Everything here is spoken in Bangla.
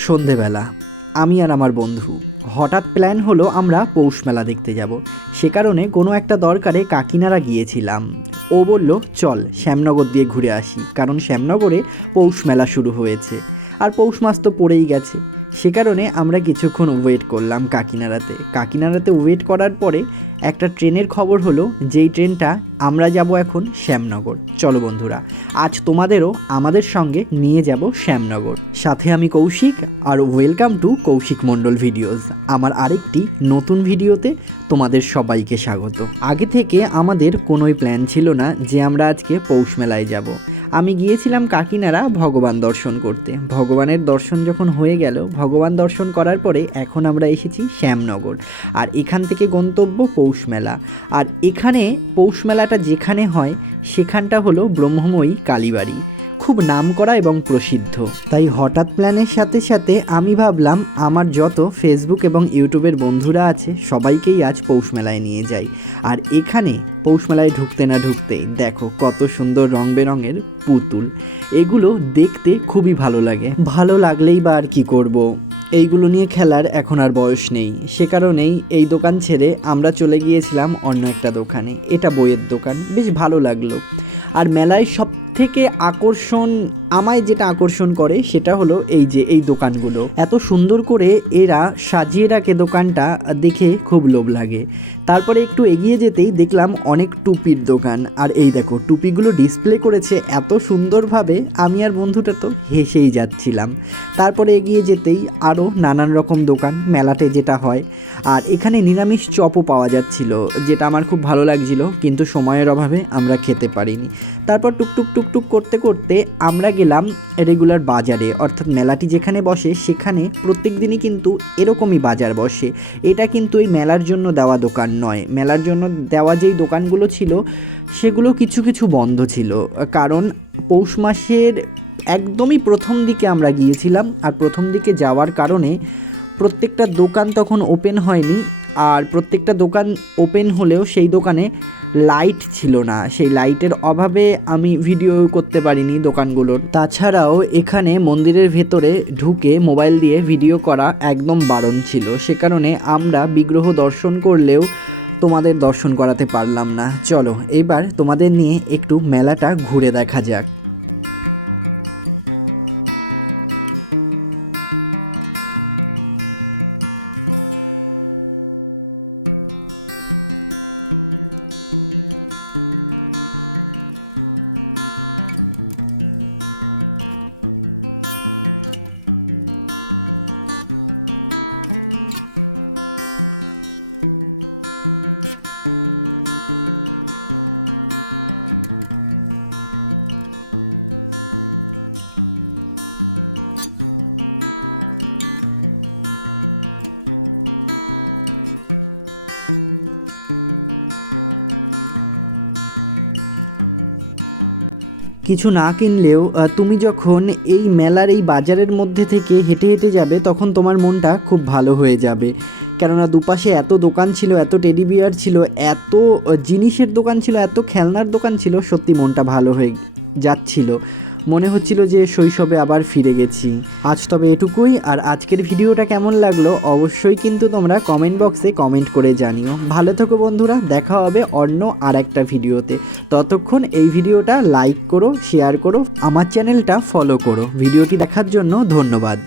সন্ধেবেলা। আমি আর আমার বন্ধু। হঠাৎ প্ল্যান হলো আমরা পৌষ মেলা দেখতে যাব। সে কারণে কোনো একটা দরকারে কাকিনারা গিয়েছিলাম। ও বলল, চল, শ্যামনগর দিয়ে ঘুরে আসি। কারণ শ্যামনগরে পৌষ মেলা শুরু হয়েছে। আর পৌষ মাস তো পড়েই গেছে। সে কারণে আমরা কিছুক্ষণ ওয়েট করলাম কাকিনাড়াতে কাকিনাড়াতে ওয়েট করার পরে একটা ট্রেনের খবর হলো, যেই ট্রেনটা আমরা যাব এখন শ্যামনগর। চলো বন্ধুরা আজ তোমাদেরও আমাদের সঙ্গে নিয়ে যাব শ্যামনগর। সাথে আমি কৌশিক আর welcome to Kaushik Mondal videos আমার আরেকটি নতুন ভিডিওতে তোমাদের সবাইকে স্বাগত। আগে থেকে আমাদের কোনোই প্ল্যান ছিল না যে আমরা আজকে পৌষ মেলায় যাব। আমি গিয়েছিলাম কাকিনাড়া ভগবান দর্শন করতে। ভগবানের দর্শন যখন হয়ে গেল, ভগবান দর্শন করার পরে এখন আমরা এসেছি শ্যামনগর। আর এখান থেকে গন্তব্য পৌষ মেলা। আর এখানে পৌষ মেলাটা যেখানে হয়, সেখানটা হলো ব্রহ্মময়ী কালীবাড়ি। খুব নামকরা এবং প্রসিদ্ধ। তাই হঠাৎ প্ল্যানের সাথে সাথে আমি ভাবলাম, আমার যত ফেসবুক এবং ইউটিউবের বন্ধুরা আছে, সবাইকেই আজ পৌষ মেলায় নিয়ে যাই। আর এখানে পৌষ মেলায় ঢুকতে না ঢুকতেই দেখো কত সুন্দর রং বেরঙের পুতুল। এগুলো দেখতে খুবই ভালো লাগে। ভালো লাগলেই বা আর কি করব। এইগুলো নিয়ে খেলার এখন আর বয়স নেই। সে কারণেই এই দোকান ছেড়ে আমরা চলে গিয়েছিলাম অন্য একটা দোকানে। এটা বইয়ের দোকান। বেশ ভালো লাগল। আর মেলায় সব থেকে আকর্ষণ, আমায় যেটা আকর্ষণ করে সেটা হলো এই যে, এই দোকানগুলো। এত সুন্দর করে এরা সাজিয়ে রাখে দোকানটা, দেখে খুব লোভ লাগে। তারপরে একটু এগিয়ে যেতেই দেখলাম অনেক টুপির দোকান। আর এই দেখো, টুপিগুলো ডিসপ্লে করেছে এত সুন্দরভাবে, আমি আর বন্ধুটা তো হেসেই যাচ্ছিলাম। তারপরে এগিয়ে যেতেই আরও নানান রকম দোকান, মেলাতে যেটা হয়। আর এখানে নিরামিষ চপও পাওয়া যাচ্ছিল, যেটা আমার খুব ভালো লাগছিল, কিন্তু সময়ের অভাবে আমরা খেতে পারিনি। তারপর টুকটুক টুকটুক করতে করতে আমরা গেলাম রেগুলার বাজারে, অর্থাৎ মেলাটি যেখানে বসে সেখানে প্রত্যেক দিনই কিন্তু এরকমই বাজার বসে। এটা কিন্তু এই মেলার জন্য দেওয়া দোকান নয়। মেলার জন্য দেওয়া যেই দোকানগুলো ছিল, সেগুলো কিছু কিছু বন্ধ ছিল। কারণ পৌষ মাসের একদমই প্রথম দিকে আমরা গিয়েছিলাম আর প্রথম দিকে যাওয়ার কারণে প্রত্যেকটা দোকান তখন ওপেন হয়নি। আর প্রত্যেকটা দোকান ওপেন হলেও সেই দোকানে লাইট ছিল না। সেই লাইটের অভাবে আমি ভিডিও করতে পারিনি দোকানগুলোর। তাছাড়াও এখানে মন্দিরের ভেতরে ঢুকে মোবাইল দিয়ে ভিডিও করা একদম বারণ ছিল। সে কারণে আমরা বিগ্রহ দর্শন করলেও তোমাদের দর্শন করাতে পারলাম না। চলো, এবার তোমাদের নিয়ে একটু মেলাটা ঘুরে দেখা যাক। কিছু না কিনলেও তুমি যখন এই মেলার এই বাজারের মধ্যে থেকে হেঁটে হেঁটে যাবে, তখন তোমার মনটা খুব ভালো হয়ে যাবে। কেননা দুপাশে এত দোকান ছিল, এত টেডি বিয়ার ছিল, এত জিনিসের দোকান ছিল, এত খেলনার দোকান ছিল, সত্যি মনটা ভালো হয়ে যাচ্ছিল। মনে হচ্ছিল যে শৈশবে আবার ফিরে গেছি। আজ তবে এটুকুই, আর আজকের ভিডিওটা কেমন লাগল অবশ্যই কিন্তু তোমরা কমেন্ট বক্সে কমেন্ট করে জানিও। ভালো থেকো বন্ধুরা, দেখা হবে অন্য আর একটা ভিডিওতে। ততক্ষণ এই ভিডিওটা লাইক করো শেয়ার করো, আমার চ্যানেলটা ফলো করো। ভিডিওটি দেখার জন্য ধন্যবাদ।